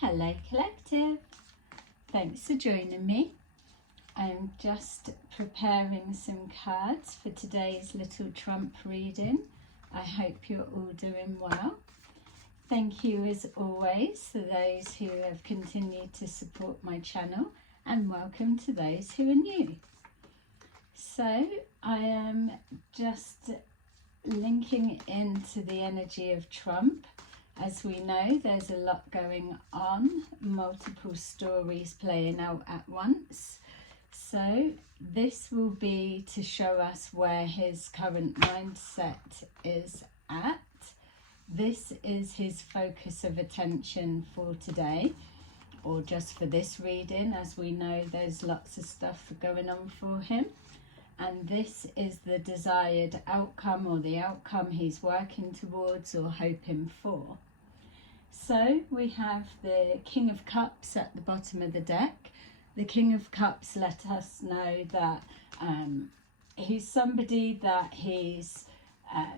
Hello Collective, thanks for joining me. I'm just preparing some cards for today's little Trump reading. I hope you're all doing well. Thank you as always for those who have continued to support my channel, and welcome to those who are new. So I am just linking into the energy of Trump. As we know, there's a lot going on, multiple stories playing out at once. So this will be to show us where his current mindset is at. This is his focus of attention for today, or just for this reading. As we know, there's lots of stuff going on for him. And this is the desired outcome, or the outcome he's working towards or hoping for. So we have the King of Cups at the bottom of the deck. The King of Cups let us know that he's somebody that he's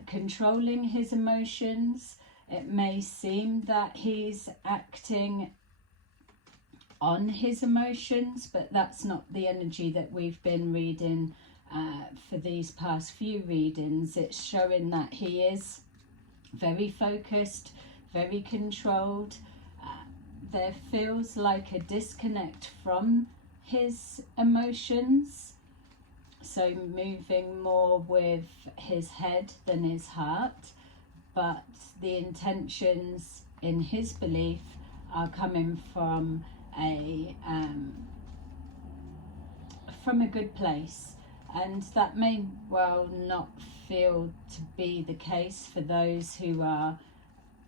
controlling his emotions. It may seem that he's acting on his emotions, but that's not the energy that we've been reading for these past few readings. It's showing that he is very focused, very controlled. There feels like a disconnect from his emotions, so moving more with his head than his heart, but the intentions in his belief are coming from a good place. And that may well not feel to be the case for those who are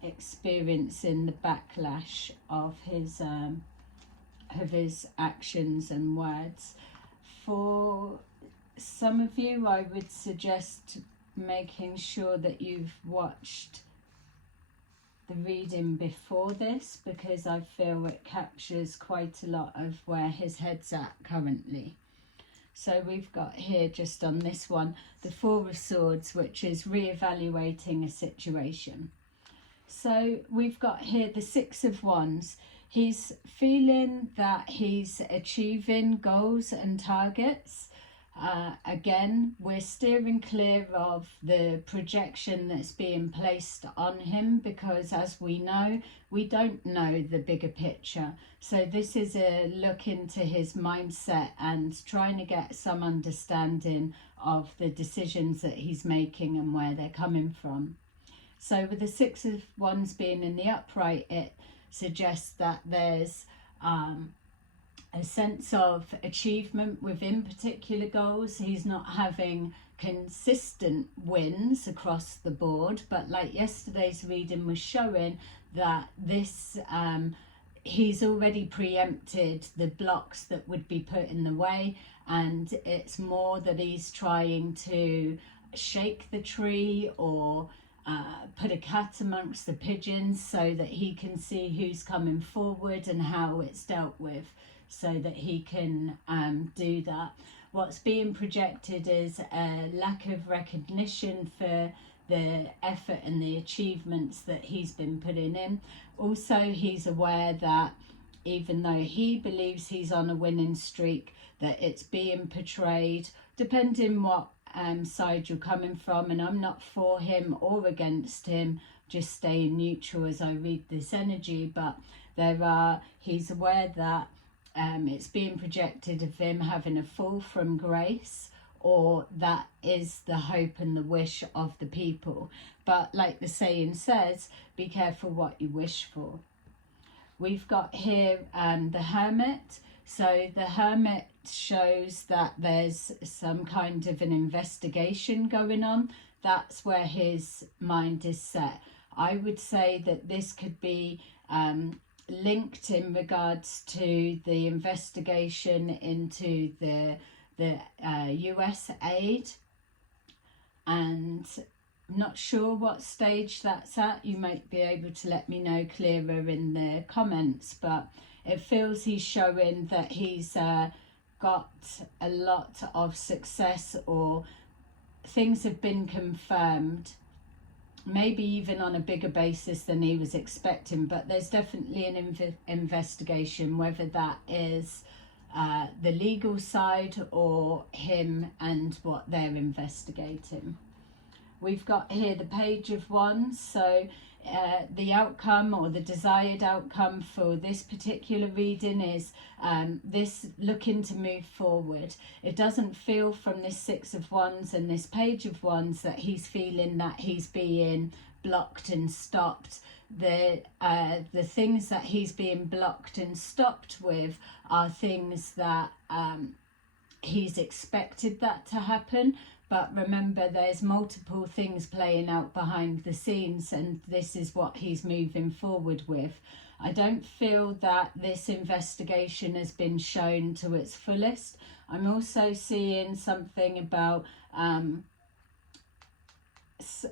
experiencing the backlash of his actions and words. For some of you, I would suggest making sure that you've watched the reading before this, because I feel it captures quite a lot of where his head's at currently. So we've got here, just on this one, the Four of Swords, which is reevaluating a situation. So we've got here the Six of Wands. He's feeling that he's achieving goals and targets. Again, we're steering clear of the projection that's being placed on him, because as we know, we don't know the bigger picture. So this is a look into his mindset and trying to get some understanding of the decisions that he's making and where they're coming from. So with the Six of Wands being in the upright, it suggests that there's a sense of achievement within particular goals. He's not having consistent wins across the board, but like yesterday's reading was showing, that this he's already preempted the blocks that would be put in the way, and it's more that he's trying to shake the tree or put a cat amongst the pigeons so that he can see who's coming forward and how it's dealt with, so that he can do that. What's being projected is a lack of recognition for the effort and the achievements that he's been putting in. Also, he's aware that even though he believes he's on a winning streak, that it's being portrayed, depending what side you're coming from, and I'm not for him or against him, just staying neutral as I read this energy, but he's aware that it's being projected of him having a fall from grace, or that is the hope and the wish of the people. But like the saying says, be careful what you wish for. We've got here the Hermit. So the Hermit shows that there's some kind of an investigation going on. That's where his mind is set. I would say that this could be linked in regards to the investigation into the US aid, and I'm not sure what stage that's at. You might be able to let me know clearer in the comments, but it feels he's showing that he's got a lot of success, or things have been confirmed maybe even on a bigger basis than he was expecting, but there's definitely an investigation, whether that is the legal side or him and what they're investigating. We've got here the Page of Wands, so the outcome or the desired outcome for this particular reading is this looking to move forward. It doesn't feel from this Six of Wands and this Page of Wands that he's feeling that he's being blocked and stopped. The things that he's being blocked and stopped with are things that he's expected that to happen. But remember, there's multiple things playing out behind the scenes, and this is what he's moving forward with. I don't feel that this investigation has been shown to its fullest. I'm also seeing something about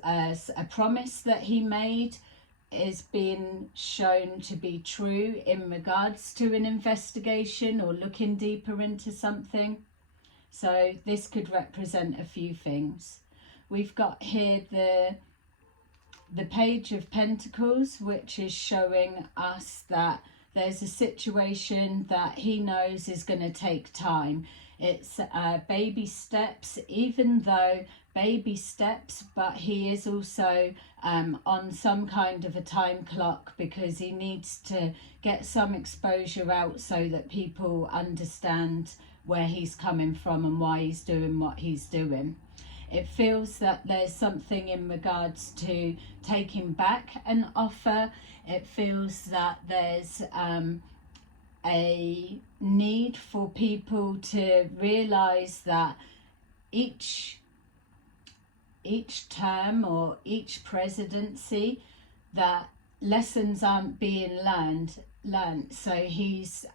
a promise that he made is being shown to be true in regards to an investigation or looking deeper into something. So this could represent a few things. We've got here the Page of Pentacles, which is showing us that there's a situation that he knows is going to take time. It's baby steps, even though baby steps, but he is also on some kind of a time clock, because he needs to get some exposure out so that people understand where he's coming from and why he's doing what he's doing. It feels that there's something in regards to taking back an offer. It feels that there's a need for people to realise that each term or each presidency, that lessons aren't being learned. So he's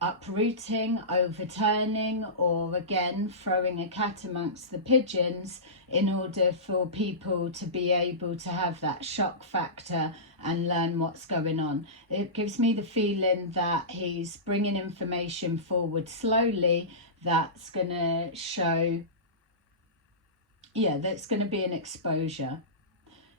uprooting, overturning, or again throwing a cat amongst the pigeons in order for people to be able to have that shock factor and learn what's going on. It gives me the feeling that he's bringing information forward slowly that's going to show, that's going to be an exposure.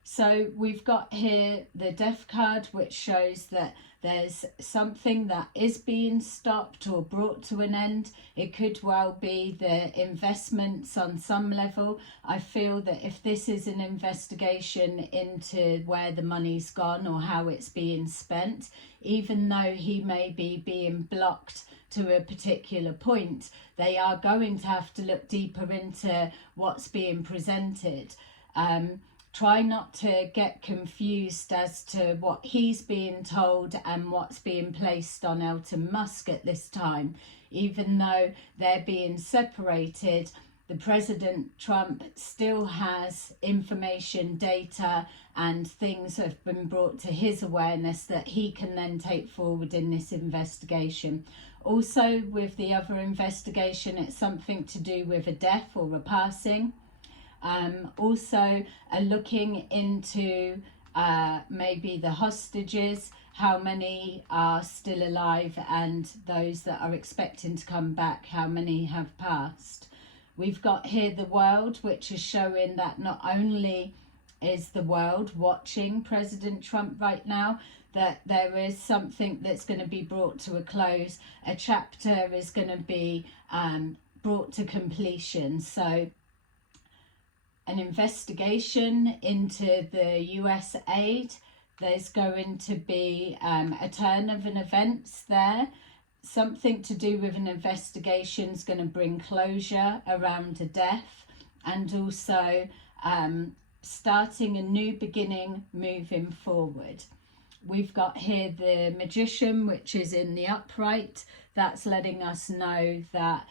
So we've got here the Death card, which shows that there's something that is being stopped or brought to an end. It could well be the investments on some level. I feel that if this is an investigation into where the money's gone or how it's being spent, even though he may be being blocked to a particular point, they are going to have to look deeper into what's being presented. Try not to get confused as to what he's being told and what's being placed on Elon Musk at this time. Even though they're being separated, the President Trump still has information, data, and things that have been brought to his awareness that he can then take forward in this investigation. Also, with the other investigation, it's something to do with a death or a passing. Also looking into maybe the hostages, how many are still alive, and those that are expecting to come back, how many have passed. We've got here the World, which is showing that not only is the world watching President Trump right now, that there is something that's going to be brought to a close. A chapter is going to be brought to completion. So an investigation into the US aid, there's going to be a turn of an events there. Something to do with an investigation is going to bring closure around a death, and also starting a new beginning moving forward. We've got here the Magician, which is in the upright. That's letting us know that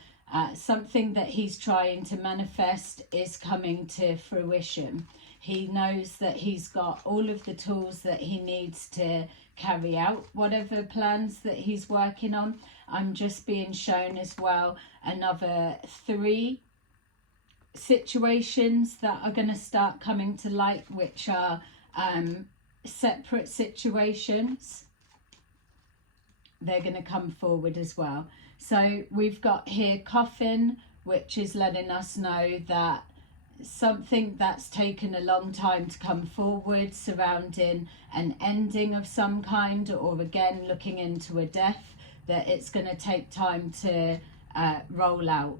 something that he's trying to manifest is coming to fruition. He knows that he's got all of the tools that he needs to carry out whatever plans that he's working on. I'm just being shown as well another 3 situations that are going to start coming to light, which are separate situations. They're going to come forward as well. So we've got here Coffin, which is letting us know that something that's taken a long time to come forward surrounding an ending of some kind, or again looking into a death, that it's going to take time to roll out.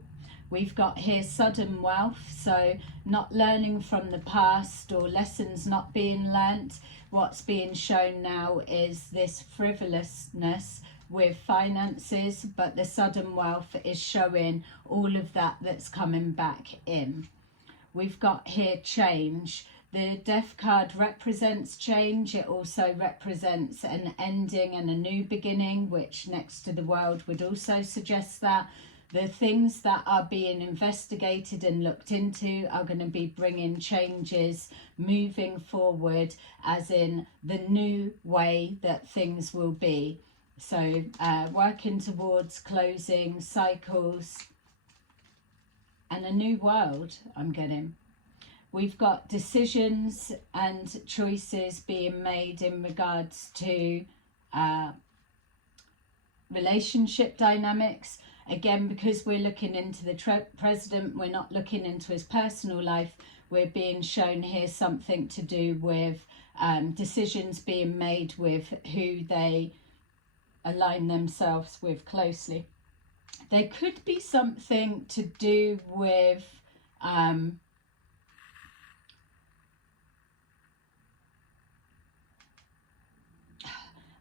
We've got here sudden wealth, so not learning from the past or lessons not being learnt. What's being shown now is this frivolousness with finances, but the sudden wealth is showing all of that that's coming back in. We've got here change. The death card represents change. It also represents an ending and a new beginning, which next to the world would also suggest that. The things that are being investigated and looked into are going to be bringing changes moving forward, as in the new way that things will be. So working towards closing cycles and a new world, I'm getting. We've got decisions and choices being made in regards to relationship dynamics. Again, because we're looking into the president, we're not looking into his personal life. We're being shown here something to do with decisions being made with who they align themselves with closely. There could be something to do with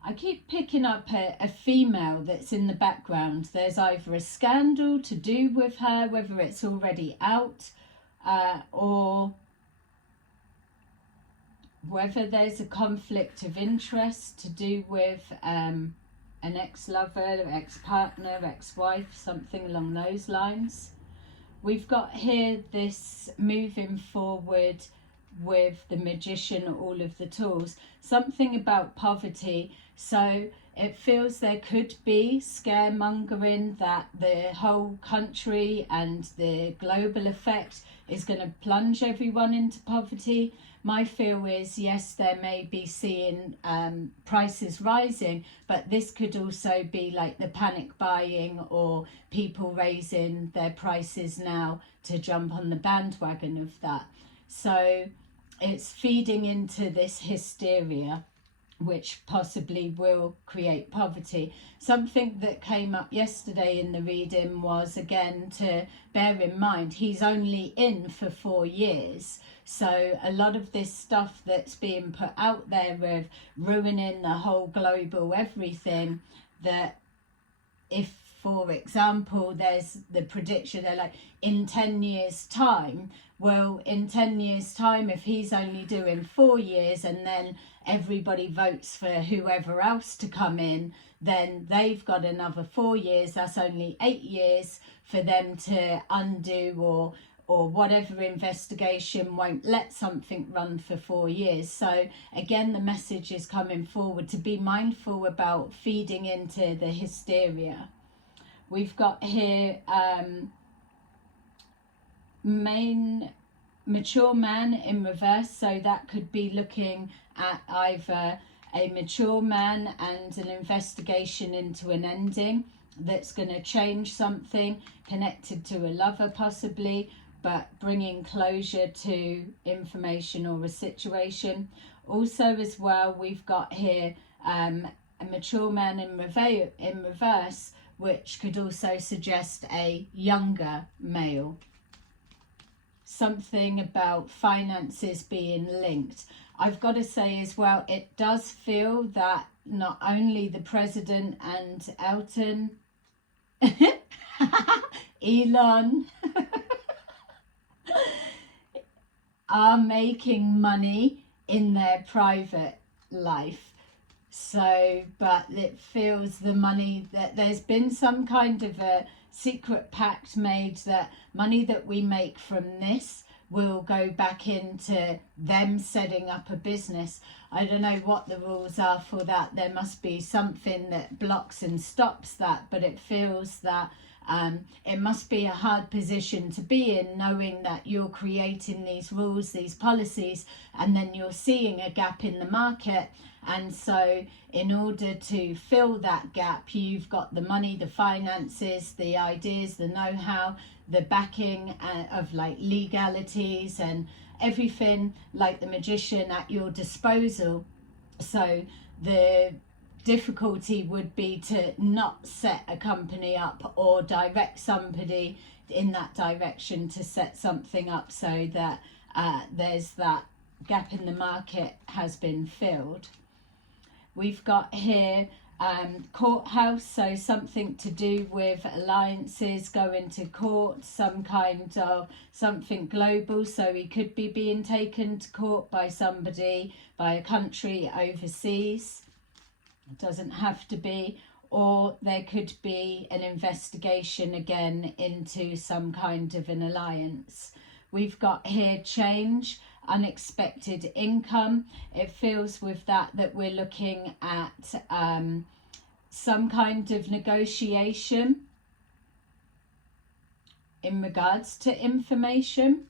I keep picking up a female that's in the background. There's either a scandal to do with her, whether it's already out, or whether there's a conflict of interest to do with an ex-lover, ex-partner, ex-wife, something along those lines. We've got here this moving forward with the magician, all of the tools, something about poverty. So it feels there could be scaremongering that the whole country and the global effect is going to plunge everyone into poverty. My feel is, yes, there may be seeing prices rising, but this could also be like the panic buying, or people raising their prices now to jump on the bandwagon of that. So it's feeding into this hysteria, which possibly will create poverty. Something that came up yesterday in the reading was, again, to bear in mind, he's only in for 4 years. So a lot of this stuff that's being put out there of ruining the whole global everything, that if, for example, there's the prediction, they're like, in 10 years time, well, in 10 years time, if he's only doing 4 years and then everybody votes for whoever else to come in, then they've got another 4 years. That's only 8 years for them to undo, or whatever investigation won't let something run for 4 years. So again, the message is coming forward to be mindful about feeding into the hysteria. We've got here mature man in reverse, so that could be looking at either a mature man and an investigation into an ending that's going to change something, connected to a lover possibly, but bringing closure to information or a situation. Also as well, we've got here a mature man in reverse, which could also suggest a younger male. Something about finances being linked. I've got to say as well, it does feel that not only the president and Elton, Elon, are making money in their private life. So, but it feels the money, that there's been some kind of a secret pact made that money that we make from this will go back into them setting up a business. I don't know what the rules are for that. There must be something that blocks and stops that, but it feels that it must be a hard position to be in, knowing that you're creating these rules, these policies, and then you're seeing a gap in the market, And so in order to fill that gap, you've got the money, the finances, the ideas, the know-how, the backing of like legalities and everything like the magician at your disposal. So the difficulty would be to not set a company up or direct somebody in that direction to set something up so that there's that gap in the market has been filled. We've got here courthouse, so something to do with alliances, going to court, some kind of something global. So he could be being taken to court by somebody, by a country overseas. It doesn't have to be. Or there could be an investigation again into some kind of an alliance. We've got here change, unexpected income. It feels with that we're looking at some kind of negotiation in regards to information.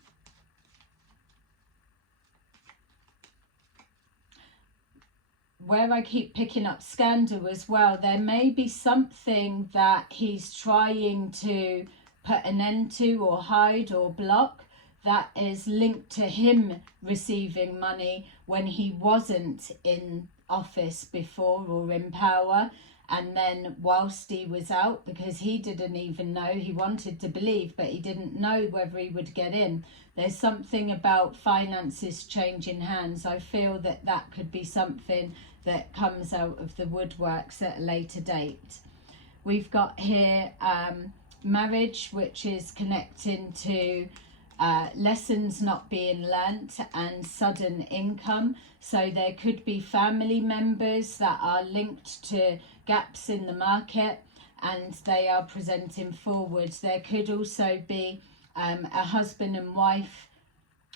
Where I keep picking up scandal as well, there may be something that he's trying to put an end to or hide or block that is linked to him receiving money when he wasn't in office before or in power, and then whilst he was out, because he didn't even know, he wanted to believe but he didn't know whether he would get in. There's something about finances changing hands. I feel that that could be something that comes out of the woodworks at a later date. We've got here marriage, which is connecting to lessons not being learnt and sudden income. So there could be family members that are linked to gaps in the market and they are presenting forward. There could also be a husband and wife,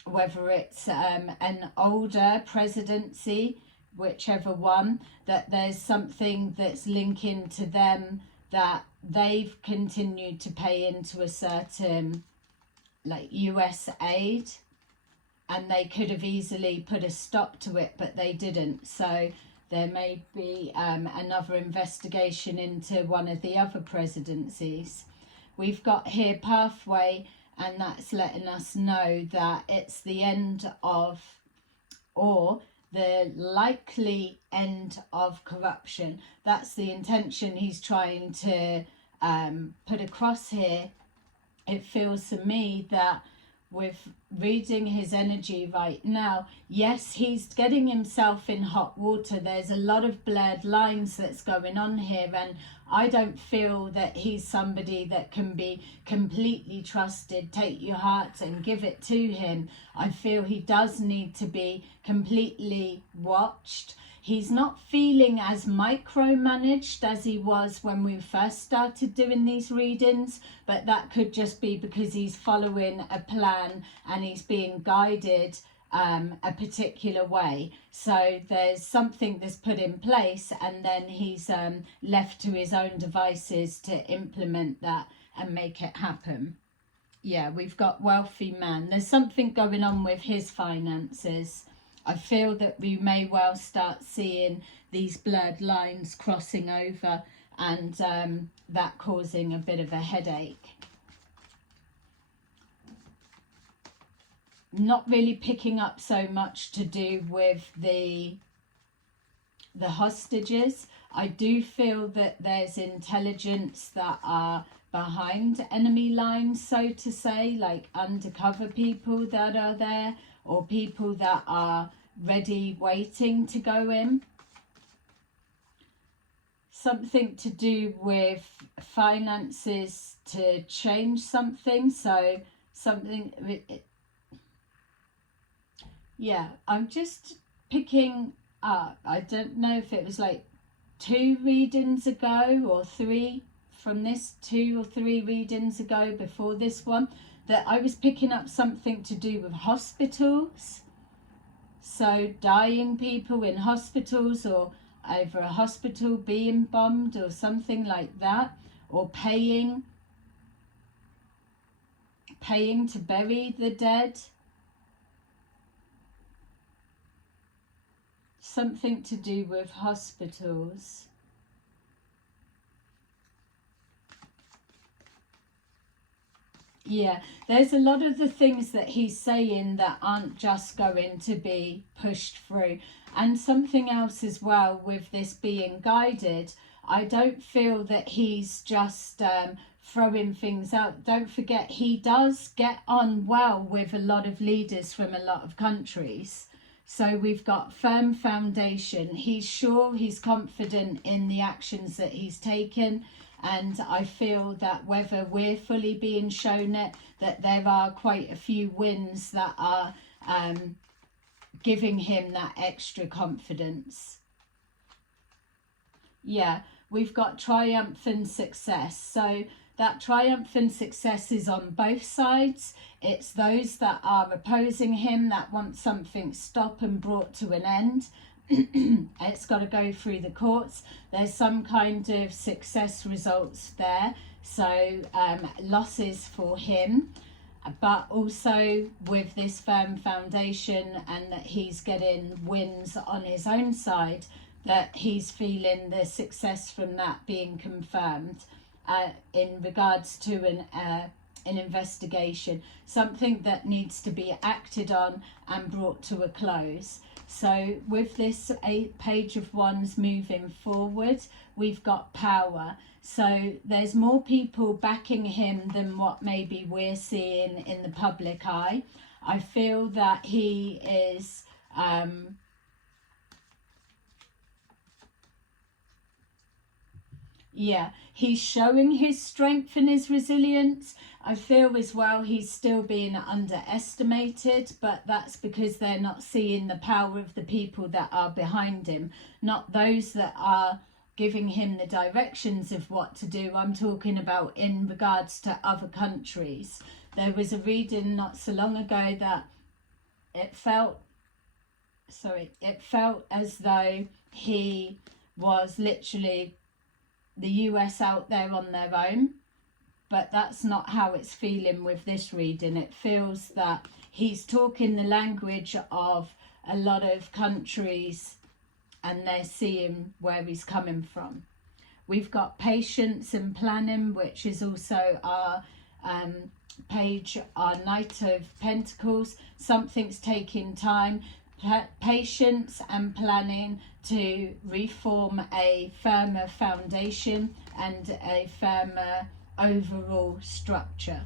whether it's an older presidency, whichever one, that there's something that's linking to them that they've continued to pay into a certain like US aid, and they could have easily put a stop to it but they didn't. So there may be another investigation into one of the other presidencies. We've got here pathway, and that's letting us know that it's the end of, or the likely end of corruption. That's the intention he's trying to put across here. It feels to me that with reading his energy right now, yes, he's getting himself in hot water. There's a lot of blurred lines that's going on here, and I don't feel that he's somebody that can be completely trusted. Take your heart and give it to him. I feel he does need to be completely watched. He's not feeling as micromanaged as he was when we first started doing these readings, but that could just be because he's following a plan and he's being guided a particular way. So there's something that's put in place and then he's left to his own devices to implement that and make it happen. Yeah, we've got wealthy man. There's something going on with his finances. I feel that we may well start seeing these blurred lines crossing over and that causing a bit of a headache. Not really picking up so much to do with the hostages. I do feel that there's intelligence that are behind enemy lines, so to say, like undercover people that are there, or people that are ready waiting to go in. Something to do with finances to change something. So something, yeah, I'm just picking up. I don't know if it was like 2 readings ago or 3 from this, 2 or 3 readings ago before this one, that I was picking up something to do with hospitals. So dying people in hospitals, or over a hospital being bombed or something like that, or paying to bury the dead. something to do with hospitals. Yeah, there's a lot of the things that he's saying that aren't just going to be pushed through. And something else as well with this being guided, I don't feel that he's just throwing things out. Don't forget, he does get on well with a lot of leaders from a lot of countries. So we've got firm foundation. He's sure, he's confident in the actions that he's taken. And I feel that whether we're fully being shown it, that there are quite a few wins that are giving him that extra confidence. Yeah, we've got triumph and success. So that triumph and success is on both sides. It's those that are opposing him, that want something stopped and brought to an end. It's got to go through the courts. There's some kind of success results there, so losses for him, but also with this firm foundation, and that he's getting wins on his own side, that he's feeling the success from that being confirmed in regards to an investigation, something that needs to be acted on and brought to a close. So with this page of wands moving forward, we've got power. So there's more people backing him than what maybe we're seeing in the public eye. I feel that he is yeah, he's showing his strength and his resilience. I feel as well he's still being underestimated, but that's because they're not seeing the power of the people that are behind him, not those that are giving him the directions of what to do. I'm talking about in regards to other countries. There was a reading not so long ago that it felt as though he was literally the US out there on their own, but that's not how it's feeling with this reading. It feels that he's talking the language of a lot of countries and they're seeing where he's coming from. We've got patience and planning, which is also our page, our Knight of Pentacles. Something's taking time. Patience and planning to reform a firmer foundation and a firmer overall structure.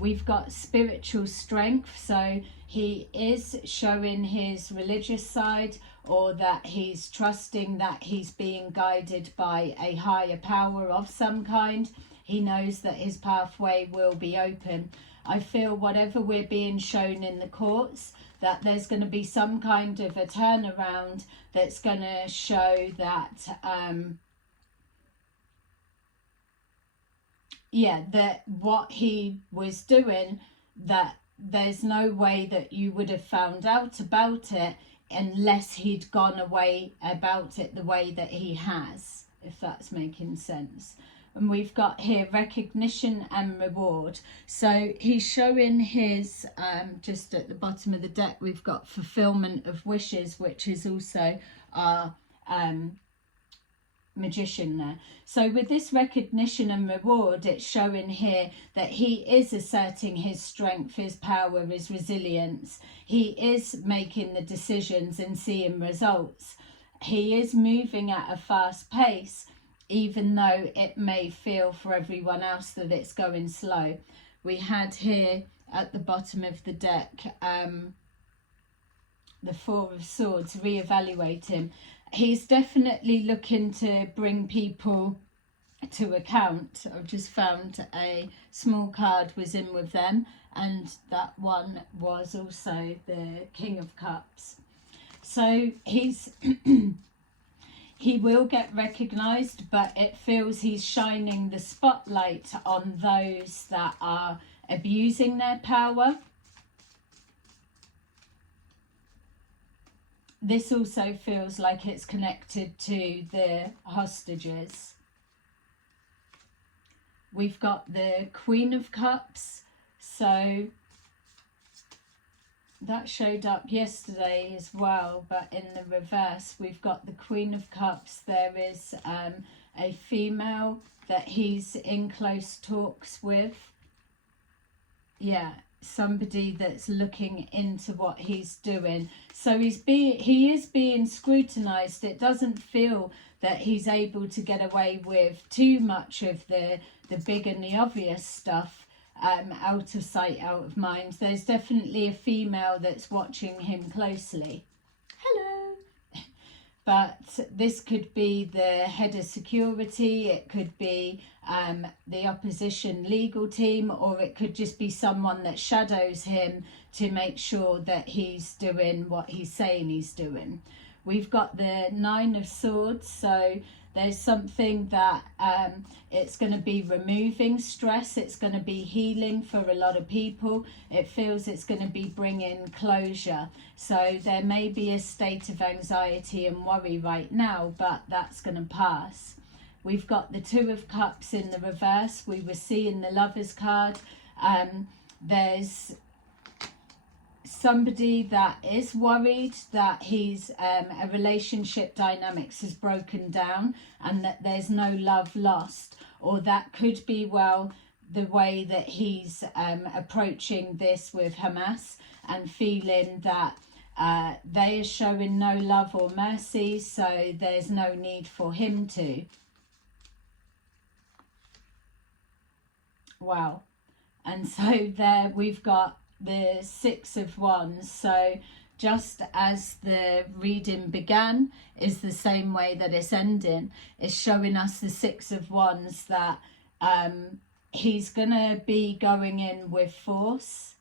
We've got spiritual strength, so he is showing his religious side, or that he's trusting that he's being guided by a higher power of some kind. He knows that his pathway will be open. I feel whatever we're being shown in the courts, that there's going to be some kind of a turnaround that's going to show that that what he was doing, that there's no way that you would have found out about it unless he'd gone away about it the way that he has, if that's making sense. And we've got here recognition and reward. So he's showing his, just at the bottom of the deck, we've got fulfillment of wishes, which is also our magician there. So with this recognition and reward, it's showing here that he is asserting his strength, his power, his resilience. He is making the decisions and seeing results. He is moving at a fast pace, even though it may feel for everyone else that it's going slow. We had here at the bottom of the deck the Four of Swords, reevaluate him. He's definitely looking to bring people to account. I've just found a small card was in with them, and that one was also the King of Cups. So he's he will get recognized, but it feels he's shining the spotlight on those that are abusing their power. This also feels like it's connected to the hostages. We've got the Queen of Cups. So that showed up yesterday as well, but in the reverse. We've got the Queen of Cups. There is a female that he's in close talks with. Yeah, somebody that's looking into what he's doing. So he is being scrutinized. It doesn't feel that he's able to get away with too much of the big and the obvious stuff. Out of sight, out of mind. There's definitely a female that's watching him closely. Hello. But this could be the head of security, it could be the opposition legal team, or it could just be someone that shadows him to make sure that he's doing what he's saying he's doing. We've got the Nine of Swords, so there's something that it's going to be removing stress. It's going to be healing for a lot of people. It feels it's going to be bringing closure. So there may be a state of anxiety and worry right now, but that's going to pass. We've got the Two of Cups in the reverse. We were seeing the Lovers card. There's somebody that is worried that a relationship dynamics has broken down and that there's no love lost, or that could be, well, the way that he's approaching this with Hamas and feeling that they are showing no love or mercy, so there's no need for him to. Wow. And so there we've got the Six of Wands. So just as the reading began is the same way that it's ending. It's showing us the Six of Wands, that he's gonna be going in with force.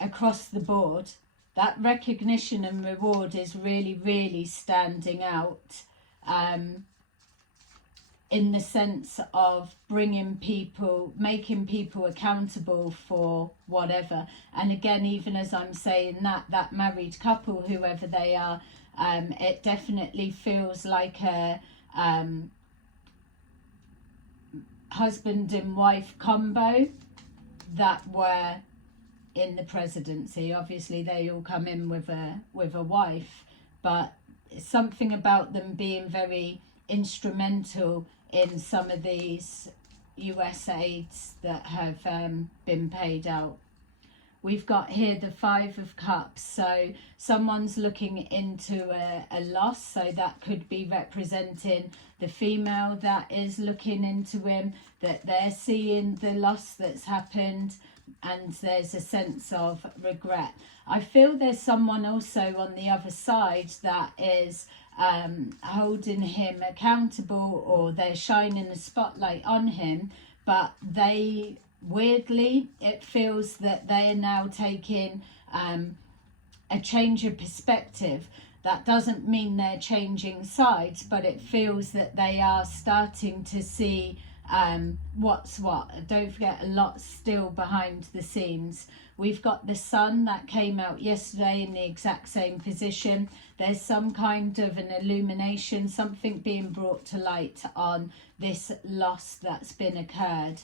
Across the board. That recognition and reward is really, really standing out. In the sense of bringing people, making people accountable for whatever. And again, even as I'm saying that married couple, whoever they are, it definitely feels like a husband and wife combo that were in the presidency. Obviously they all come in with a wife, but something about them being very instrumental in some of these US aids that have been paid out. We've got here the Five of Cups, so someone's looking into a loss, so that could be representing the female that is looking into him, that they're seeing the loss that's happened and there's a sense of regret. I feel there's someone also on the other side that is holding him accountable, or they're shining the spotlight on him, but they, weirdly, it feels that they are now taking a change of perspective. That doesn't mean they're changing sides, but it feels that they are starting to see what's what. Don't forget, a lot still behind the scenes. We've got the Sun that came out yesterday in the exact same position. There's some kind of an illumination, something being brought to light on this loss that's been occurred,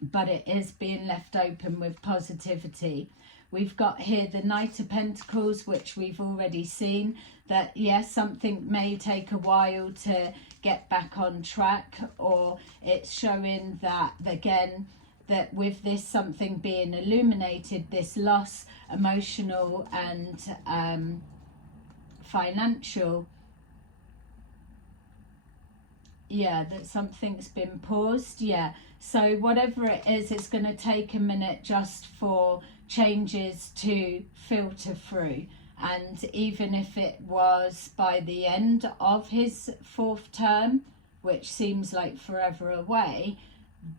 but it is being left open with positivity. We've got here the Knight of Pentacles, which we've already seen, that yes, something may take a while to get back on track, or it's showing that, again, that with this something being illuminated, this loss, emotional and financial, yeah, that something's been paused. Yeah, so whatever it is, it's going to take a minute just for changes to filter through. And even if it was by the end of his 4th term, which seems like forever away,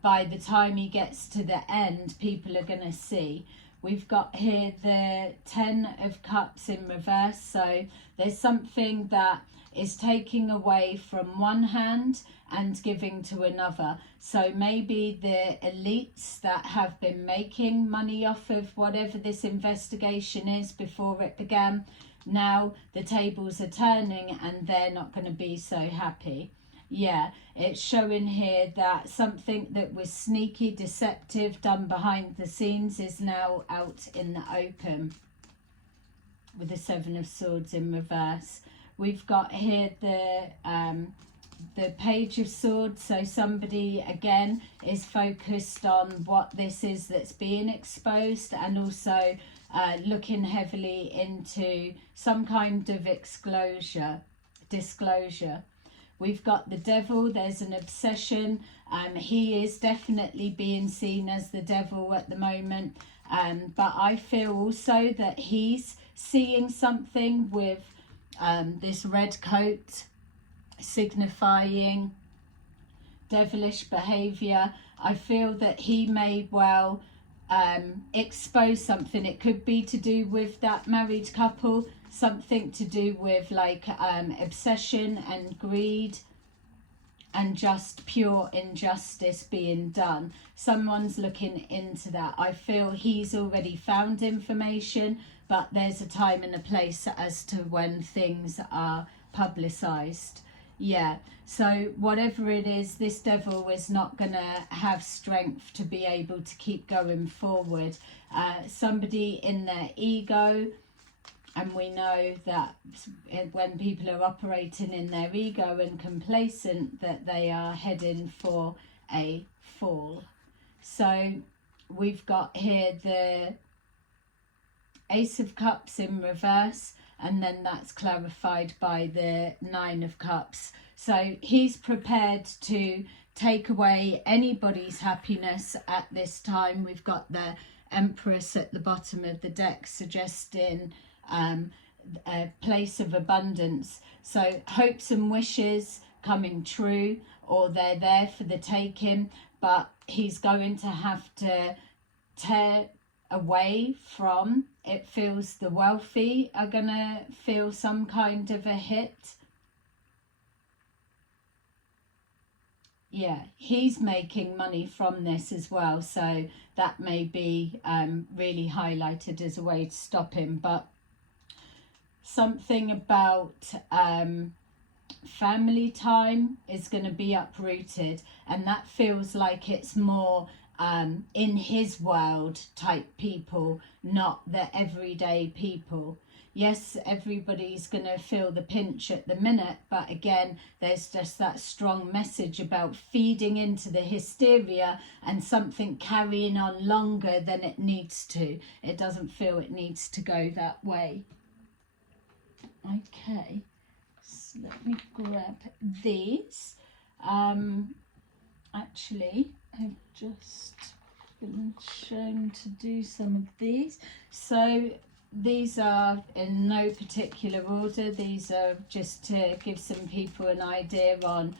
by the time he gets to the end, people are going to see. We've got here the 10 of Cups in reverse. So there's something that is taking away from one hand and giving to another. So maybe the elites that have been making money off of whatever this investigation is before it began, now the tables are turning and they're not going to be so happy. Yeah, it's showing here that something that was sneaky, deceptive, done behind the scenes is now out in the open with the Seven of Swords in reverse. We've got here the Page of Swords, so somebody again is focused on what this is that's being exposed, and also looking heavily into some kind of disclosure. We've got the Devil. There's an obsession. He is definitely being seen as the devil at the moment, but I feel also that he's seeing something with this red coat, signifying devilish behavior. I feel that he may well expose something. It could be to do with that married couple, something to do with like obsession and greed and just pure injustice being done. Someone's looking into that. I feel he's already found information, but there's a time and a place as to when things are publicized. Yeah, so whatever it is, this devil is not going to have strength to be able to keep going forward. Somebody in their ego, and we know that when people are operating in their ego and complacent, that they are heading for a fall. So we've got here the Ace of Cups in reverse, and then that's clarified by the Nine of Cups. So he's prepared to take away anybody's happiness at this time. We've got the Empress at the bottom of the deck, suggesting a place of abundance. So hopes and wishes coming true, or they're there for the taking, but he's going to have to tear away from. It feels the wealthy are gonna feel some kind of a hit. Yeah, he's making money from this as well, so that may be really highlighted as a way to stop him. But something about family time is going to be uprooted, and that feels like it's more in his world type people, not the everyday people. Yes, everybody's going to feel the pinch at the minute, but again, there's just that strong message about feeding into the hysteria and something carrying on longer than it needs to. It doesn't feel it needs to go that way. Okay, so let me grab these. Actually, I've just been shown to do some of these. So these are in no particular order. These are just to give some people an idea on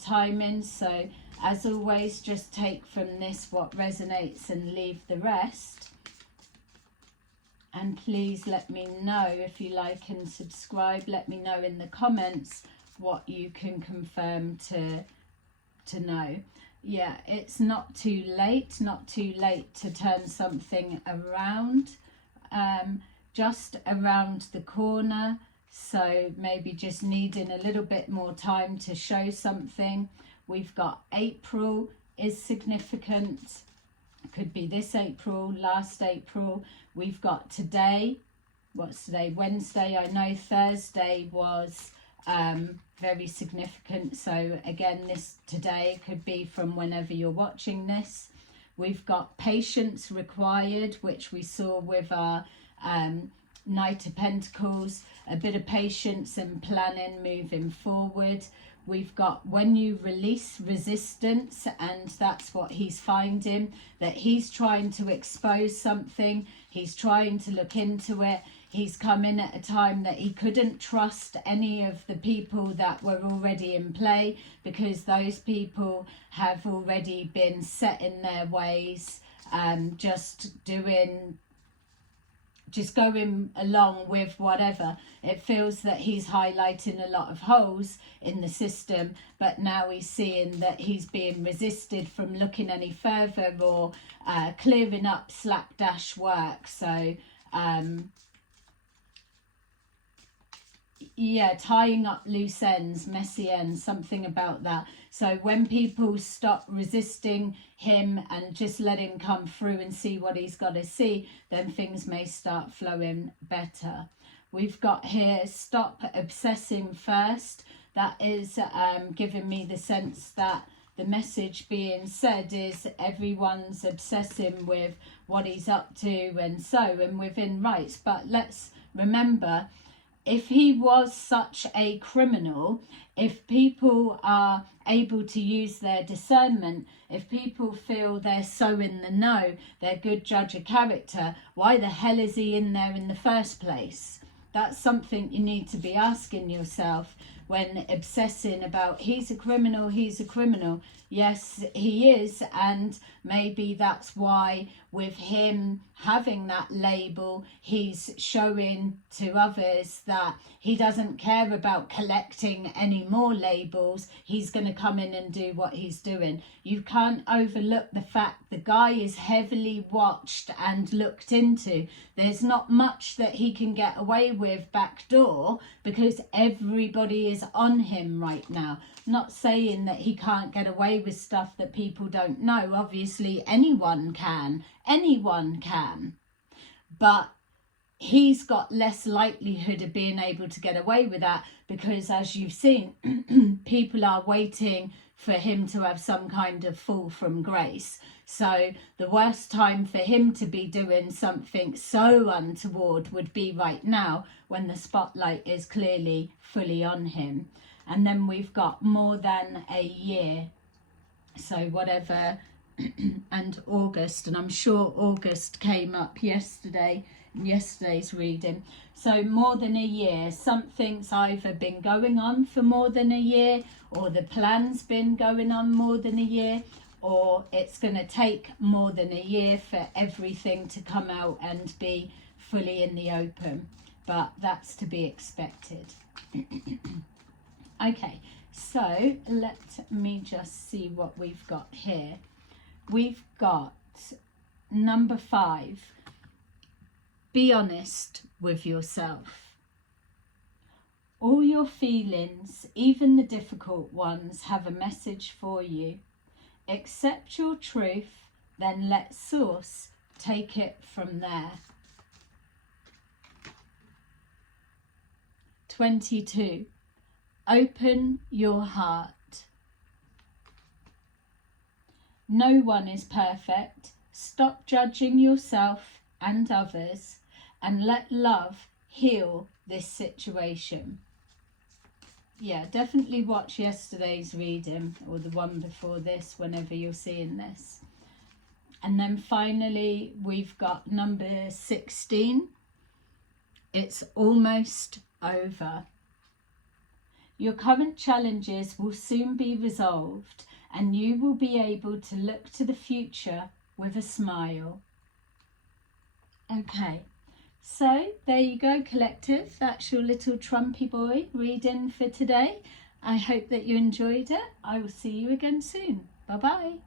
timing. So as always, just take from this what resonates and leave the rest. And please let me know if you like and subscribe. Let me know in the comments what you can confirm to know. Yeah, it's not too late to turn something around. Just around the corner, so maybe just needing a little bit more time to show something. We've got April is significant. Could be this April, last April. We've got today. What's today? Wednesday. I know Thursday was very significant, so again, this today could be from whenever you're watching this. We've got patience required, which we saw with our Knight of Pentacles, a bit of patience and planning moving forward. We've got when you release resistance, and that's what he's finding, that he's trying to expose something, he's trying to look into it. He's come in at a time that he couldn't trust any of the people that were already in play, because those people have already been set in their ways, just going along with whatever. It feels that he's highlighting a lot of holes in the system, but now he's seeing that he's being resisted from looking any further or clearing up slapdash work. So yeah, tying up loose ends, messy ends, something about that. So when people stop resisting him and just let him come through and see what he's got to see, then things may start flowing better. We've got here, stop obsessing first. That is giving me the sense that the message being said is everyone's obsessing with what he's up to and within rights. But let's remember, if he was such a criminal, if people are able to use their discernment, if people feel they're so in the know, they're a good judge of character, why the hell is he in there in the first place? That's something you need to be asking yourself when obsessing about he's a criminal, he's a criminal. Yes, he is, and maybe that's why with him having that label, he's showing to others that he doesn't care about collecting any more labels. He's going to come in and do what he's doing. You can't overlook the fact the guy is heavily watched and looked into. There's not much that he can get away with backdoor because everybody is on him right now. Not saying that he can't get away with stuff that people don't know. Obviously, anyone can. Anyone can. But he's got less likelihood of being able to get away with that because, as you've seen, people are waiting for him to have some kind of fall from grace. So the worst time for him to be doing something so untoward would be right now when the spotlight is clearly fully on him. And then we've got more than a year. So whatever, and August, and I'm sure August came up yesterday in yesterday's reading. So more than a year, something's either been going on for more than a year, or the plan's been going on more than a year, or it's going to take more than a year for everything to come out and be fully in the open. But that's to be expected. Okay, so let me just see what we've got here. We've got number 5. Be honest with yourself. All your feelings, even the difficult ones, have a message for you. Accept your truth, then let Source take it from there. 22. Open your heart. No one is perfect. Stop judging yourself and others and let love heal this situation. Yeah, definitely watch yesterday's reading or the one before this whenever you're seeing this. And then finally we've got number 16. It's almost over. Your current challenges will soon be resolved and you will be able to look to the future with a smile. Okay, so there you go, collective. That's your little Trumpy boy reading for today. I hope that you enjoyed it. I will see you again soon. Bye-bye.